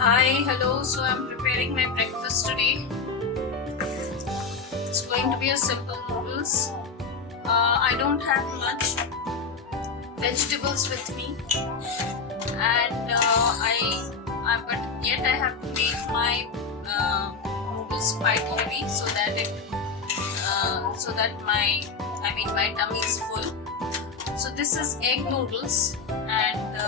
Hi, hello. So I'm preparing my breakfast today. It's going to be a simple noodles. I don't have much vegetables with me, and but yet I have to make my noodles quite heavy so that my tummy is full. So this is egg noodles, and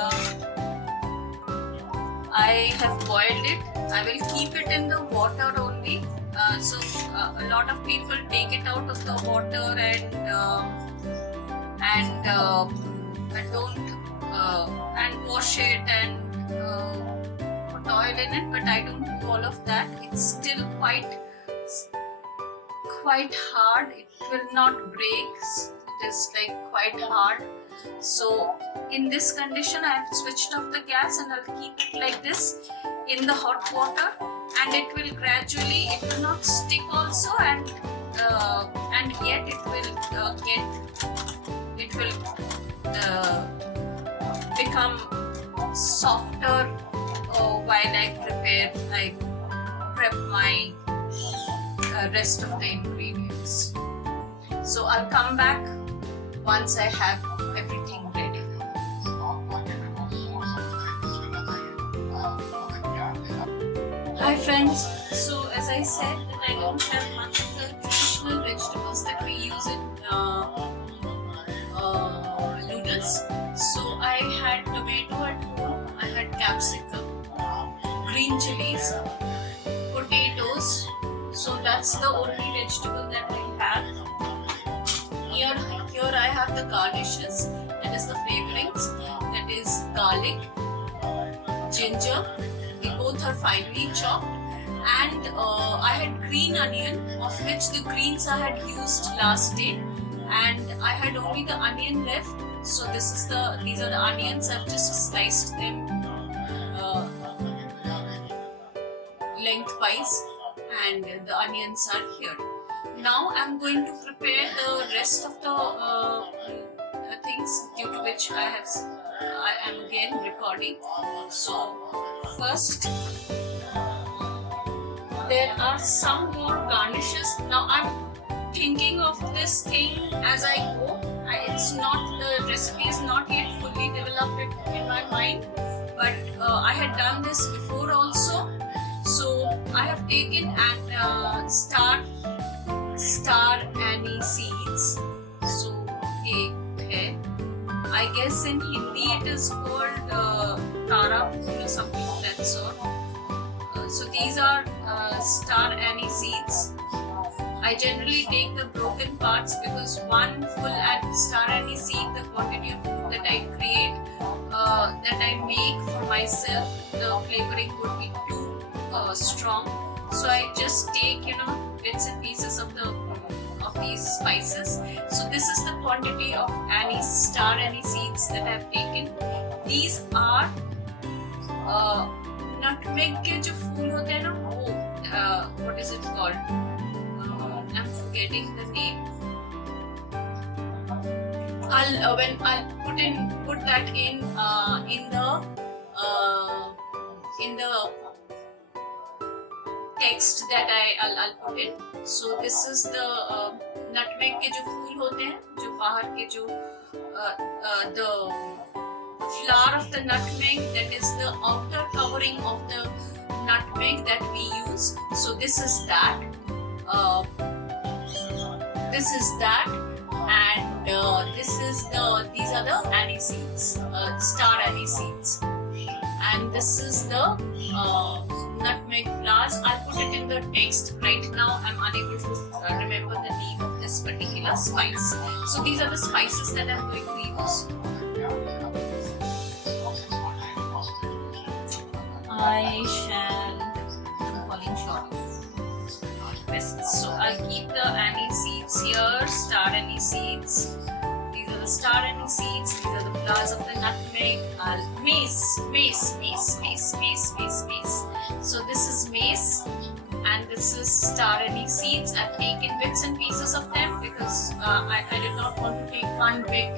I have boiled it. I will keep it in the water only. A lot of people take it out of the water and wash it and put oil in it. But I don't do all of that. It's still quite hard. It will not break. It is like quite hard. So in this condition, I have switched off the gas and I'll keep it like this in the hot water, and it will not stick also, and yet it will become softer while I prep my rest of the ingredients. So I'll come back once I have everything ready. Hi friends, so as I said that I don't have much of the traditional vegetables that we use in noodles. So I had tomato at home, I had capsicum, green chilies, potatoes. So that's the only vegetable that I have. Here I have the garnishes, that is the flavorings, that is garlic, ginger. They both are finely chopped, and I had green onion, of which the greens I had used last day, and I had only the onion left. So these are the onions. I've just sliced them lengthwise, and the onions are here. Now I'm going to prepare the rest of the things, due to which I am again recording. So first, there are some more garnishes. Now I'm thinking of this thing as I go. The recipe is not yet fully developed in my mind, but I had done this before also. So I have taken star anise seeds. So I guess in Hindi it is called tara or something of that sort. So these are star anise seeds. I generally take the broken parts because one full star anise seed, the quantity of food that I create, that I make for myself, the flavoring would be too strong. So I just take bits and pieces of these spices. So this is the quantity of star anise seeds that I have taken. These are nutmeg के जो फूल होते हैं ना वो what is it called? I'm forgetting the name. I'll put that in the text that I'll put in. So this is the nutmeg के जो फूल होते हैं, जो बाहर के जो the flower of the nutmeg, that is the outer covering of the nutmeg that we use. So this is that. And these are the anise seeds, star anise seeds, and this is the nutmeg flowers. I'll put it in the text. Right now I'm unable to remember the name of this particular spice. So these are the spices that I'm going to use. I'm falling short of this. So I'll keep the anise seeds here, star anise seeds. These are the star anise seeds. These are the flowers of the nutmeg. Mace. So this is mace, and this is star anise seeds. I've taken bits and pieces of them because I did not want to take one big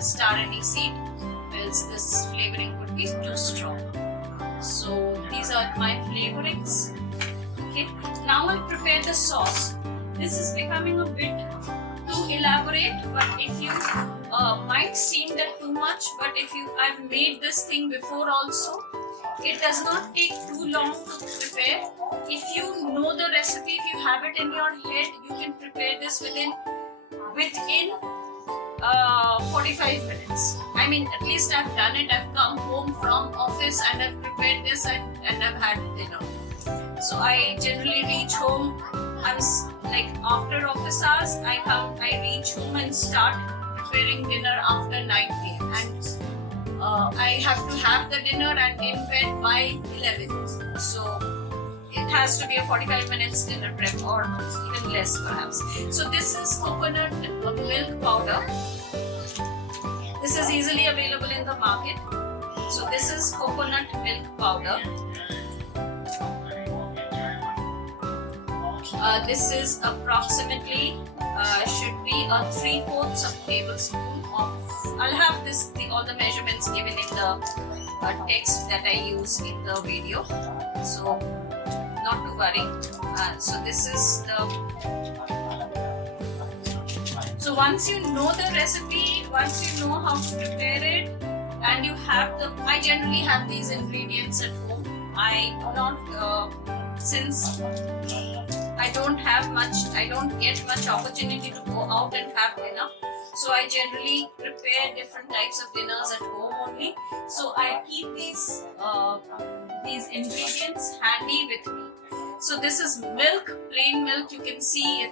star anise seed, else this flavoring would be too strong. So these are my flavorings. Okay, now I'll prepare the sauce. This is becoming a bit too elaborate, but if you might seem that too much, but if I've made this thing before also. It does not take too long to prepare. If you know the recipe, if you have it in your head, you can prepare this within 45 minutes. I mean, at least I've done it. I've come home from office and I've prepared this and I've had dinner. So I generally reach home. I'm like after office hours, I reach home and start preparing dinner after 9 p.m. and I have to have the dinner and in bed by 11. So it has to be a 45 minutes dinner prep or even less perhaps. So this is coconut milk powder. This is easily available in the market. So this is coconut milk powder. This is approximately should be a 3/4 of tablespoon of. I'll have all the measurements given in the text that I use in the video, so not to worry. So this is the. So once you know the recipe, once you know how to prepare it, and you have I generally have these ingredients at home. I do not since I don't get much opportunity to go out and have dinner. So I generally prepare different types of dinners at home only. So I keep these ingredients handy with me. So this is milk, plain milk. You can see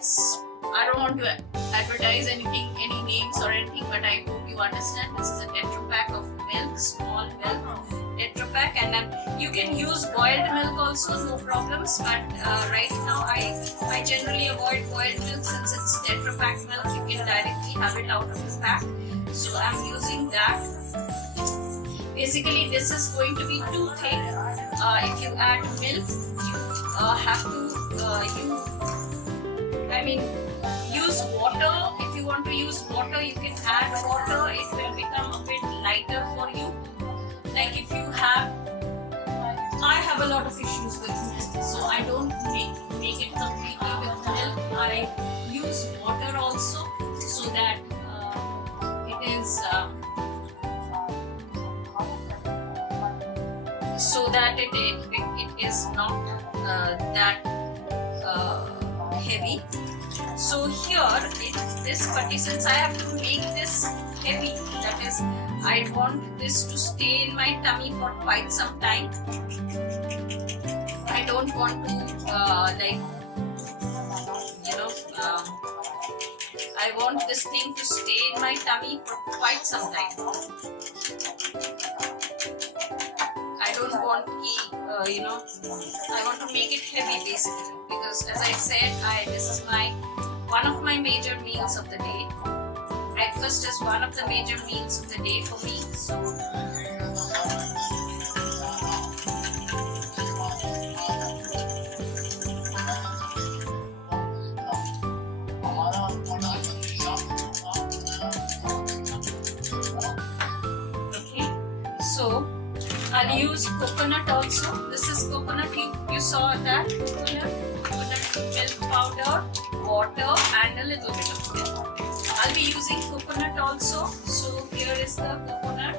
I don't want to advertise any names or anything, but I hope you understand. This is a Tetra Pak of milk, small milk. Tetra Pak, and then you can use boiled milk also, no problems, but right now I generally avoid boiled milk since it's Tetra Pak milk. You can directly have it out of the pack, so I'm using that. Basically this is going to be too thick. If you add milk, you have to use water. If you want to use water, you can add water. It will become a bit lighter for you. Like if you I have a lot of issues with milk, so I don't make it completely with milk. I use water also, so that it is it is not that heavy. So here, since I have to make this heavy, that is, I want this to stay in my tummy for quite some time. I don't want to I want this thing to stay in my tummy for quite some time. I don't want I want to make it heavy basically, because as I said, this is one of my major meals of the day. Breakfast is one of the major meals of the day for me. So okay, so I'll use coconut also. This is coconut. You saw that coconut milk powder, water, and a little bit of milk. I'll be using coconut also. So here is the coconut.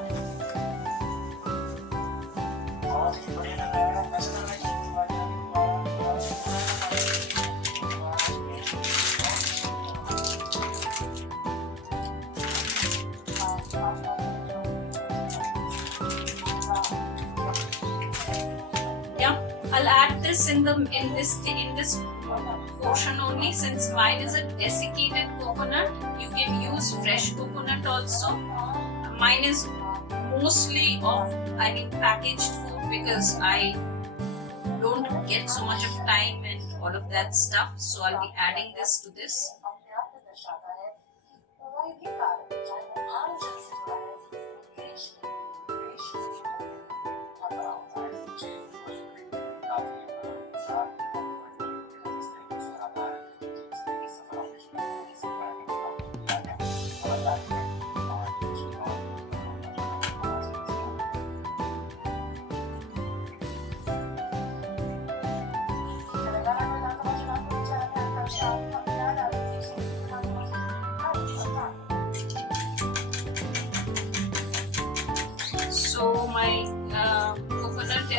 I'll add this in this portion only, since mine is a desiccated coconut. You can use fresh coconut also. Mine is mostly packaged food, because I don't get so much of time and all of that stuff. So I'll be adding this to this.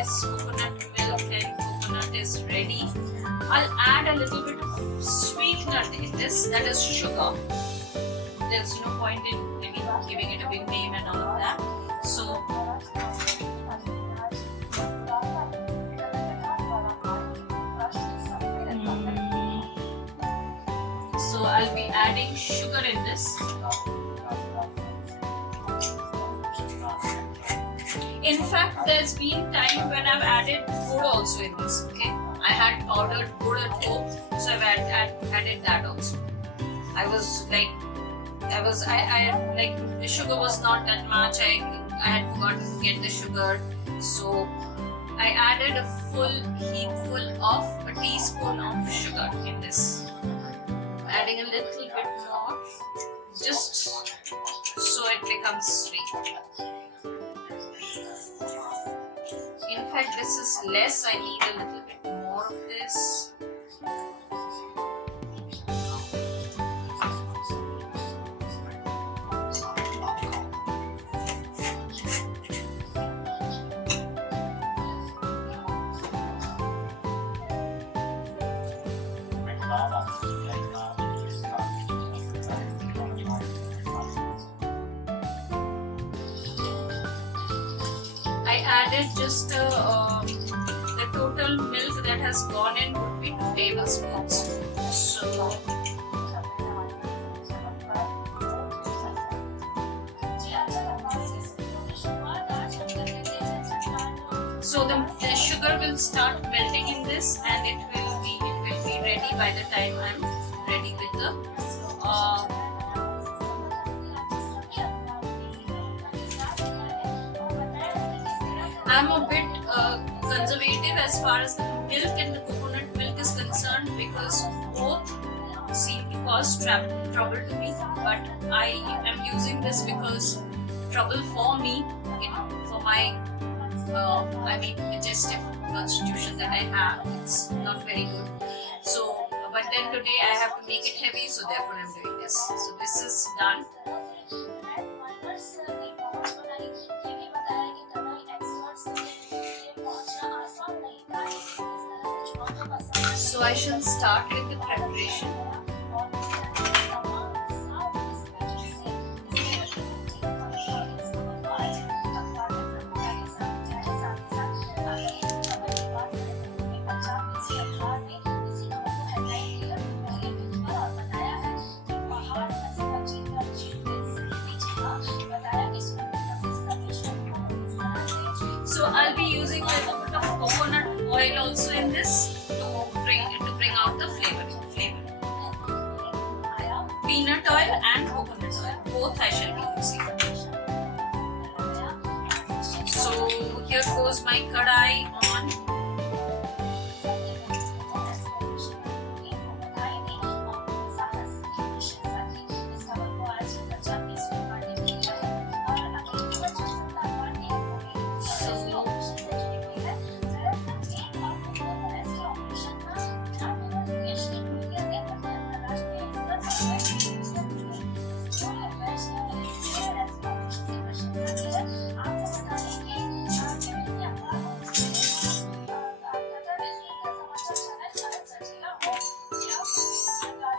this coconut milk and coconut is ready, I'll add a little bit of sweetener in this, that is sugar. There's no point in giving it a big name and all of that. So I'll be adding sugar in this. In fact, there's been time when I've added gur also in this. Okay, I had powdered gur at home, so I've added that also. I the sugar was not that much. I had forgotten to get the sugar, so I added a full heapful of a teaspoon of sugar in this. Adding a little bit more, just so it becomes sweet. In fact, this is less. I need a little bit more of this. I added just the total milk that has gone in would be 2 tablespoons. So the sugar will start melting in this, and it will be ready by the time I'm ready with the I'm a bit conservative as far as the milk and the coconut milk is concerned, because both seem to cause trouble to me, but I am using this because trouble for me, for my digestive constitution that I have, it's not very good. So, but then today I have to make it heavy, so therefore I'm doing this. So this is done. So I shall start with the preparation. So I'll be using a little bit of coconut oil also in this to bring out the flavor. Peanut oil and coconut oil, both I shall be using. So here goes my kadai on.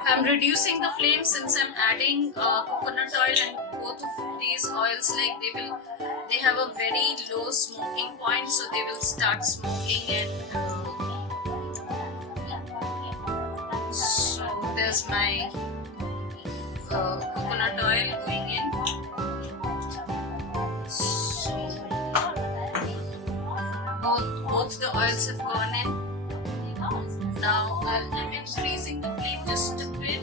I'm reducing the flame since I'm adding coconut oil, and both of these oils, they have a very low smoking point, so they will start smoking, and so there's my coconut oil going in. So both the oils have gone in. Now I'm increasing the flame just a bit.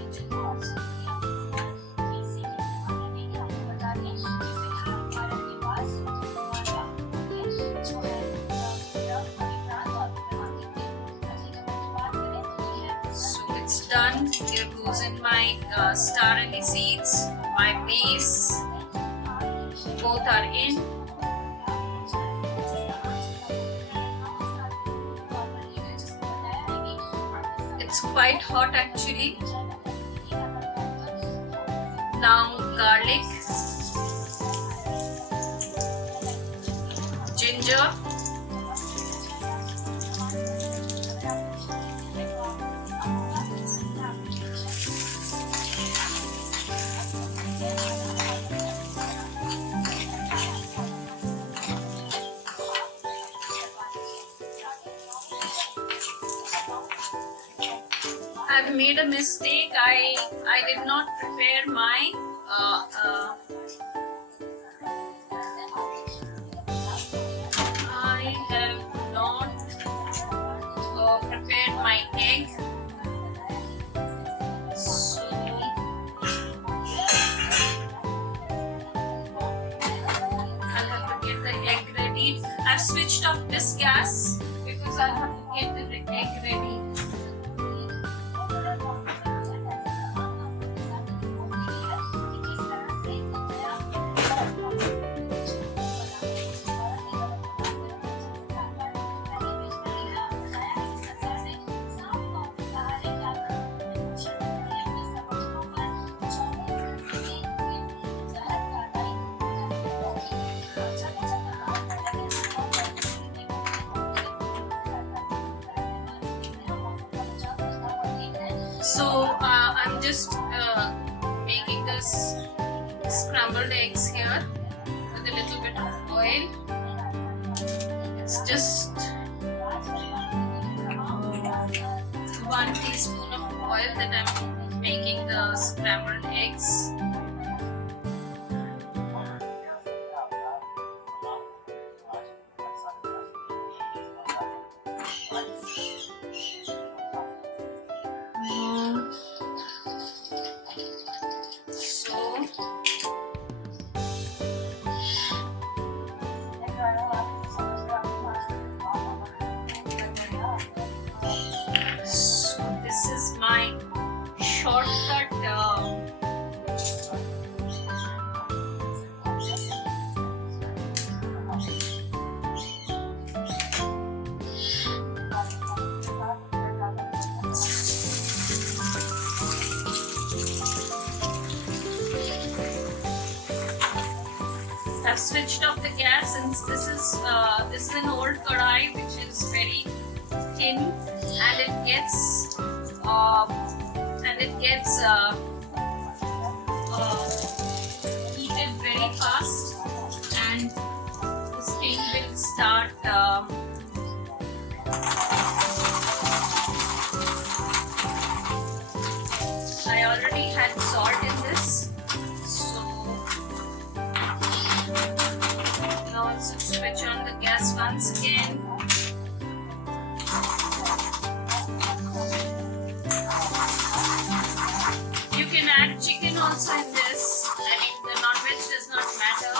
So it's done. Here goes in my star anise seeds, my mace. Both are in. It's quite hot actually. Now garlic, ginger, I made a mistake. I did not prepare my I have not prepared my egg. So I'll have to get the egg ready. I've switched off this gas because I'll have to get the egg ready. So I'm just making this scrambled eggs here with a little bit of oil. It's just 1 teaspoon of oil that I'm making the scrambled eggs. So this is my shortcut I've switched off the gas since this is an old kadai which is very thin and it gets heated very fast and the steam will start I already had salt in this, so now let's switch on the gas once again. You can add chicken also in this. I mean, the non-veg does not matter.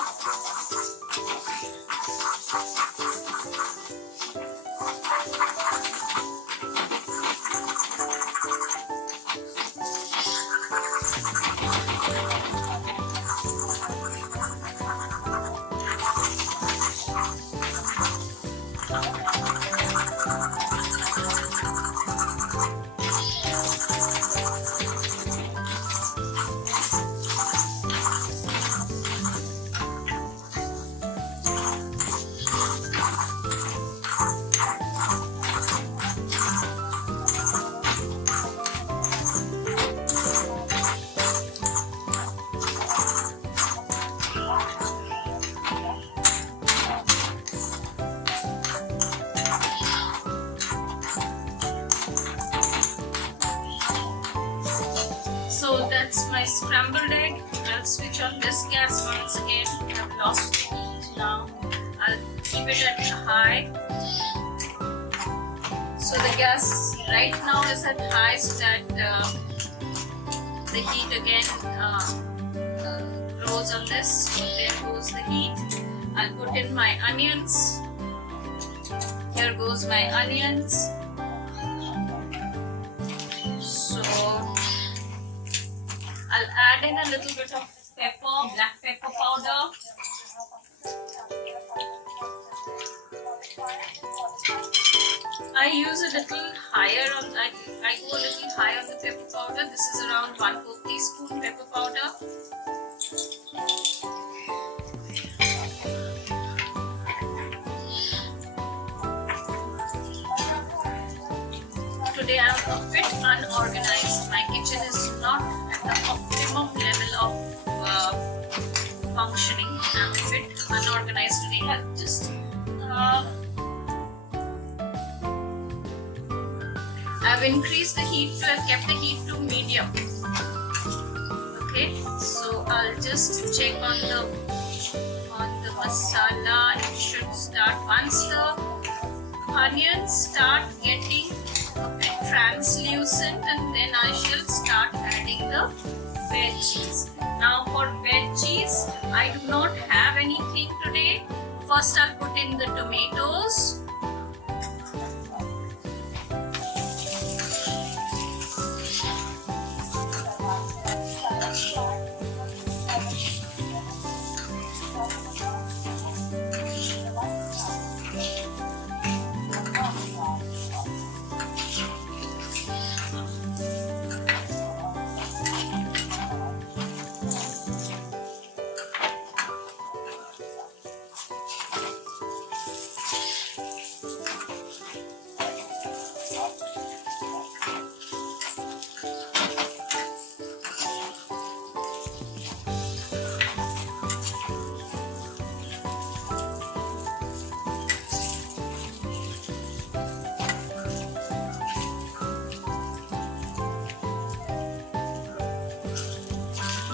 So that's my scrambled egg. I'll switch on this gas once again. I've lost the heat now. I'll keep it at high. So the gas right now is at high so that the heat again grows on this. So there goes the heat. I'll put in my onions. Here goes my onions. So I'll add in a little bit of pepper, black pepper powder. I use a little higher on, I go a little higher on the pepper powder. This is around 1/4 teaspoon pepper powder. Today I'm a bit unorganized. My kitchen is not at the optimum level of functioning. I'm a bit unorganized today. I'll just I've I've increased the heat to, I've kept the heat to medium. Okay, so I'll just check on the masala. It should start once the onions start getting a bit translucent, and then I shall start adding the veggies. Now for veggies, I do not have anything today. First I'll put in the tomatoes.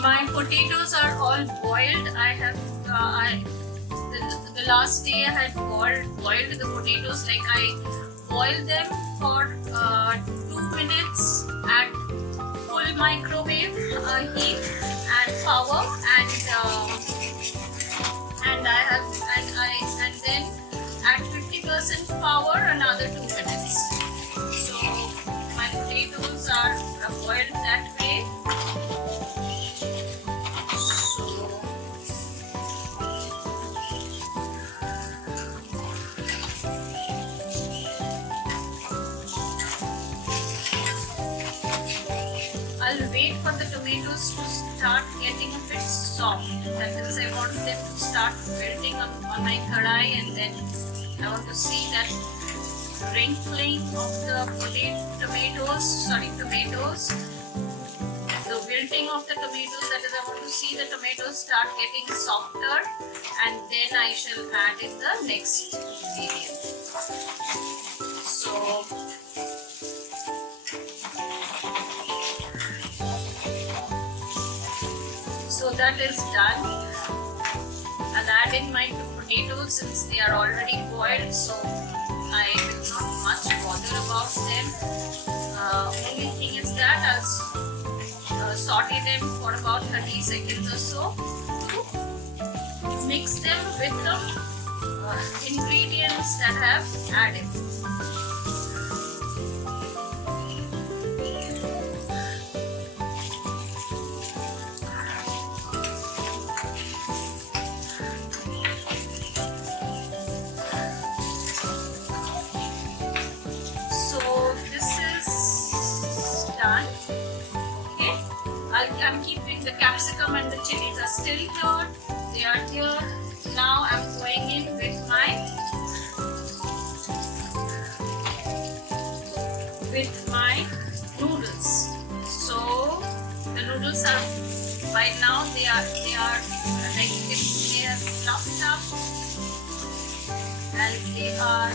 My potatoes are all boiled. I have the last day I had boiled the potatoes. Like I boiled them for 2 minutes at full microwave heat and power, and then at 50% power another 2 minutes. So my potatoes are boiled that way. I'll wait for the tomatoes to start getting a bit soft. That is, I want them to start wilting on my kadai, and then I want to see that wrinkling of the tomatoes. The wilting of the tomatoes. That is, I want to see the tomatoes start getting softer, and then I shall add in the next ingredient. So that is done. I'll add in my potatoes since they are already boiled, so I will not much bother about them. Only thing is that I'll saute them for about 30 seconds or so to mix them with the ingredients that I have added. I'm keeping the capsicum and the chilies are still here. They are here. Now I'm going in with my noodles. So the noodles are, by now they are like you can see, they are fluffed up and they are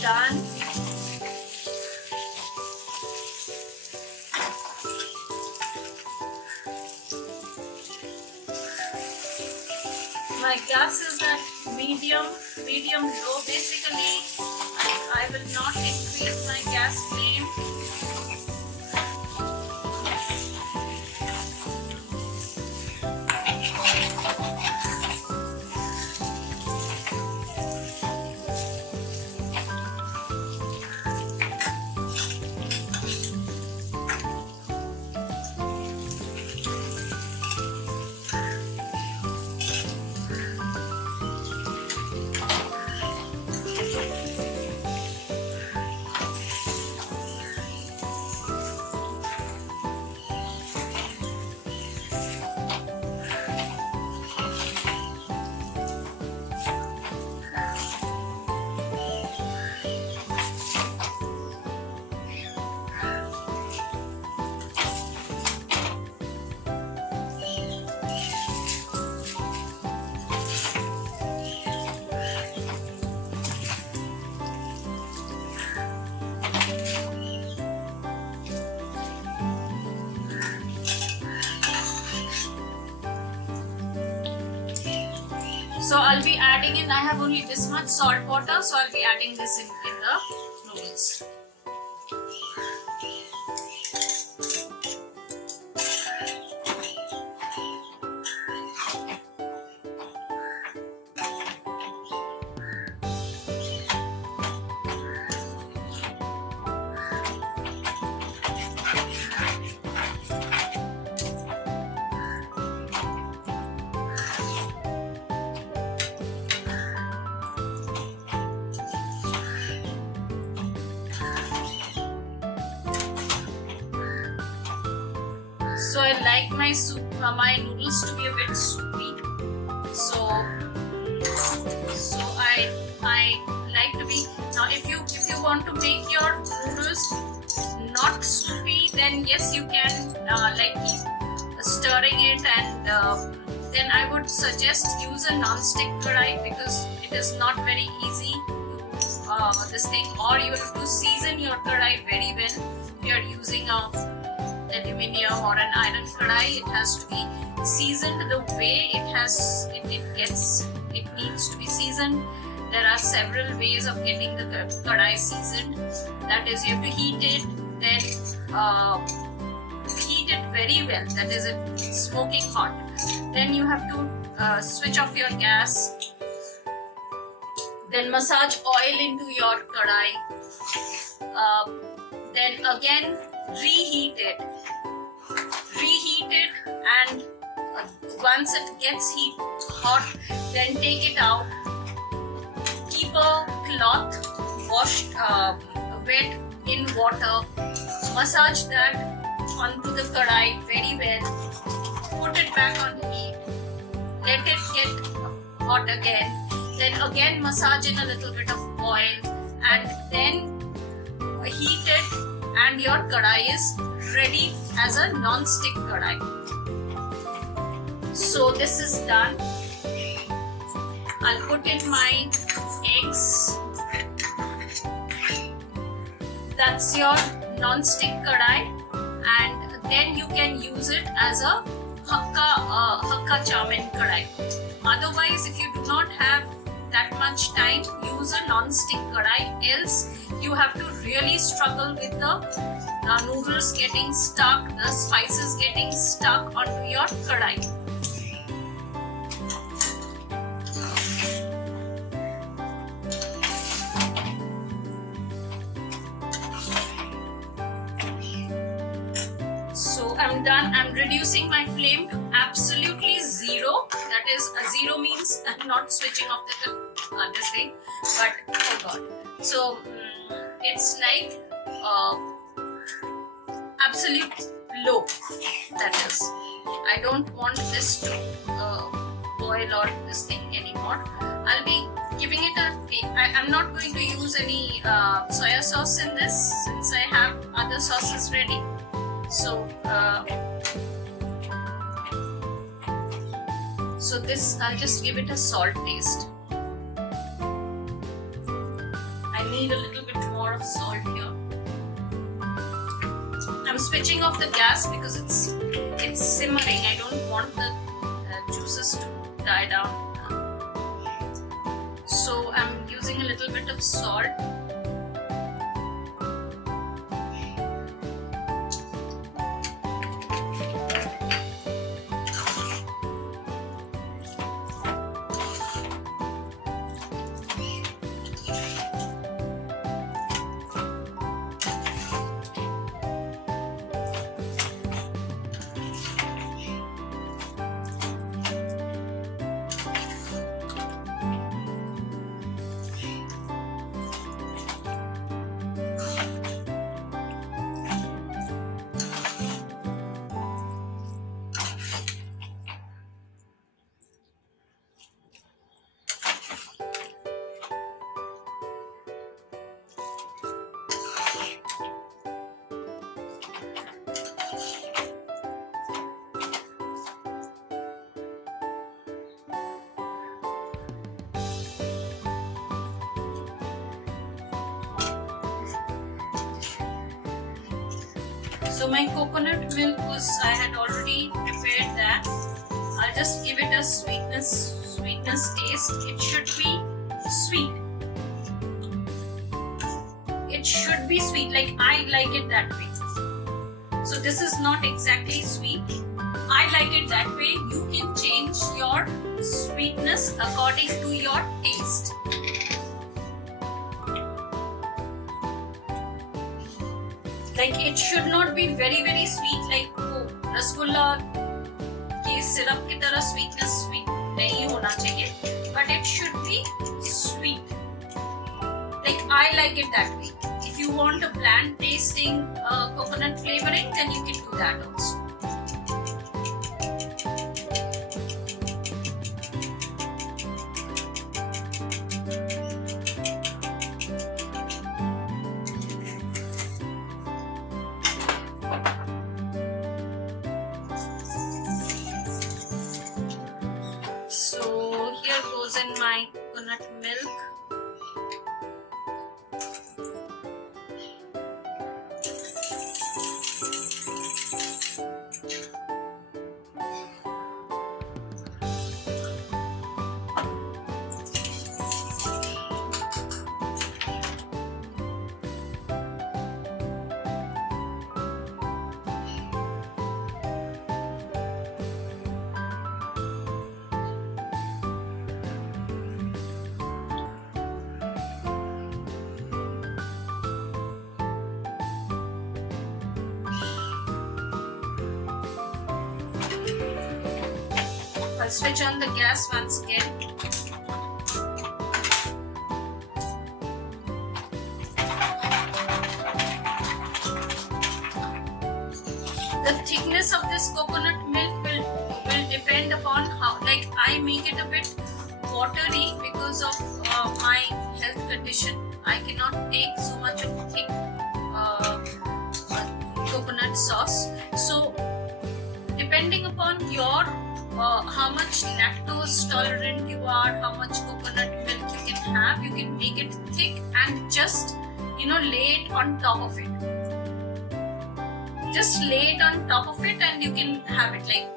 done. My gas is at medium low. Basically, I will not increase my gas flame. So I'll be adding in, I have only this much salt water, so I'll be adding this in the noodles. So I like my soup, my noodles to be a bit soupy. So I like to be. Now if you want to make your noodles not soupy, then yes, you can like keep stirring it, and then I would suggest use a non-stick kadai, because it is not very easy to this thing, or you have to season your kadai very well. If you are using a aluminium or an iron kadai, it has to be seasoned the way it needs to be seasoned. There are several ways of getting the kadai seasoned. That is, you have to heat it, then heat it very well, that is it smoking hot. Then you have to switch off your gas, then massage oil into your kadai, then again reheat it, and once it gets hot, then take it out, keep a cloth washed wet in water, massage that onto the kadai very well, put it back on the heat, let it get hot again, then again massage in a little bit of oil, and then heat it, and your kadai is ready as a non-stick kadai. So this is done. I'll put in my eggs. That's your non-stick kadai, and then you can use it as a hakka chowmin kadai. Otherwise, if you do not have that much time, use a non-stick kadai, else you have to really struggle with the noodles getting stuck, the spices getting stuck onto your kadai. So I'm done. I'm reducing my flame to absolutely zero. That is, zero means I'm not switching off this thing, but oh god. So it's like absolute low. That is, I don't want this to boil or this thing anymore. I'll be giving it a take. I'm not going to use any soya sauce in this, since I have other sauces ready. So this, I'll just give it a salt taste. I need a little bit more of salt here. I'm switching off the gas because it's simmering. I don't want the juices to die down. So I'm using a little bit of salt. So my coconut milk was, I had already prepared that. I'll just give it a sweetness taste. It should be sweet. It should be sweet, like I like it that way. So this is not exactly sweet. I like it that way. You can change your sweetness according to your taste. Like it should not be very sweet, like rasgulla के syrup की तरह sweetness sweet नहीं होना चाहिए, but it should be sweet. Like I like it that way. If you want a bland tasting coconut flavoring, then you can do that also. So here goes in my coconut milk. I'll switch on the gas once again. The thickness of this coconut milk will depend upon how, like I make it a bit watery because of my health condition. I cannot take so much of thick coconut sauce. So depending upon your how much lactose tolerant you are, how much coconut milk you can have, you can make it thick and just lay it on top of it. Just lay it on top of it and you can have it. Like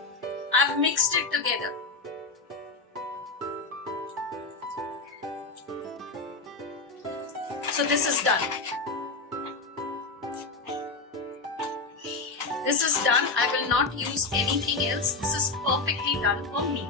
I've mixed it together. So this is done. This is done. I will not use anything else. This is perfectly done for me.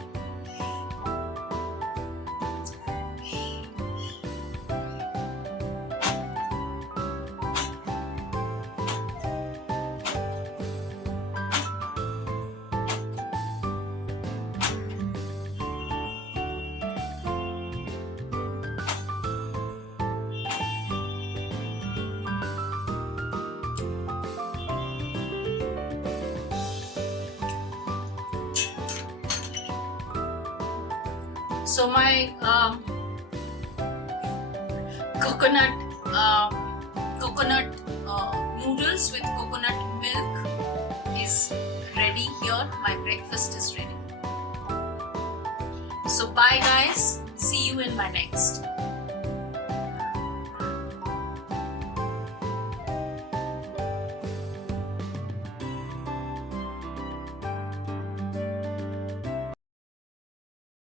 So my coconut noodles with coconut milk is ready here. My breakfast is ready. So bye guys. See you in my next.